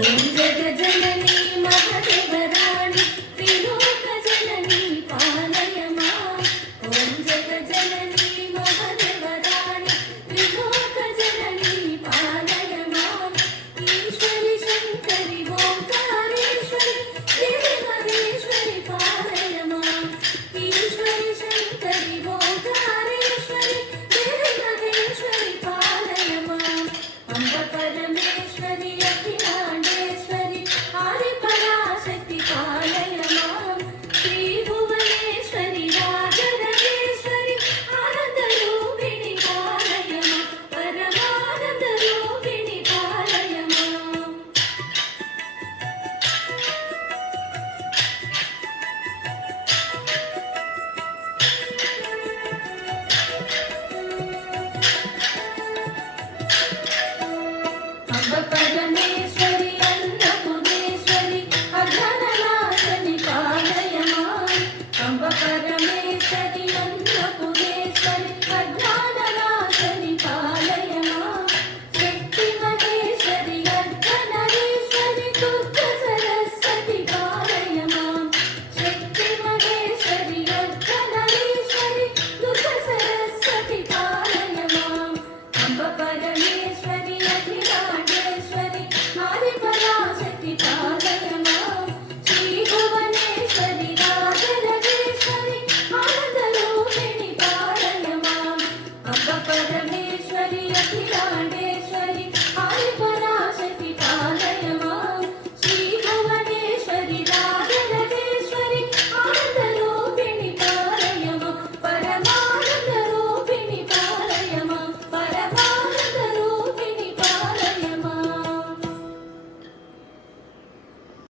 ఓం జగజననీ మహదేవరాణి త్రిలోక జననీ పాలయ మాం. ఓం జగజననీ మహదేవరాణి త్రిలోక జననీ పాలయ మాం. ఈశ్వరి శంకరి ఓంకారేశ్వరి దేవి మహేశ్వరి పాలయ మాం. ఈశ్వరి శంకరి ఓంకారేశ్వరి దేవి మహేశ్వరి పాలయ మాం. అంబ పరమేశ్వరి అఖిలాండేశ్వరి ఆది పరాశక్తి పాలయ మాం. శ్రీ భువనేశ్వరి రాజరాజేశ్వరి ఆనంద రూపిణి పాలయ మాం. పరమానంద రూపిణి పాలయ మాం. అంబ పరమేశ్వరి అన్నపూర్ణేశ్వరి అఘననాశని పాలయ మాం. అంబ పరమేశ్వరి అన్నపూర్ణేశ్వరి అఘననాశని పాలయ మాం. శక్తి మహేశ్వరి అర్ధనరీశ్వరి దుర్గ సరస్వతి పాలయ మాం. శక్తి మహేశ్వరి అర్ధనరీశ్వరి దుర్గ సరస్వతి పాలయ మాం. అంబ పరమేశ్వరి అఖిలాండేశ్వరి ఆది పరాశక్తి పాలయ మాం. శ్రీ భువనేశ్వరి రాజరాజేశ్వరి ఆనంద రూపిణి పాలయ మాం. అంబ పరమేశ్వరి అఖిలాండేశ్వరి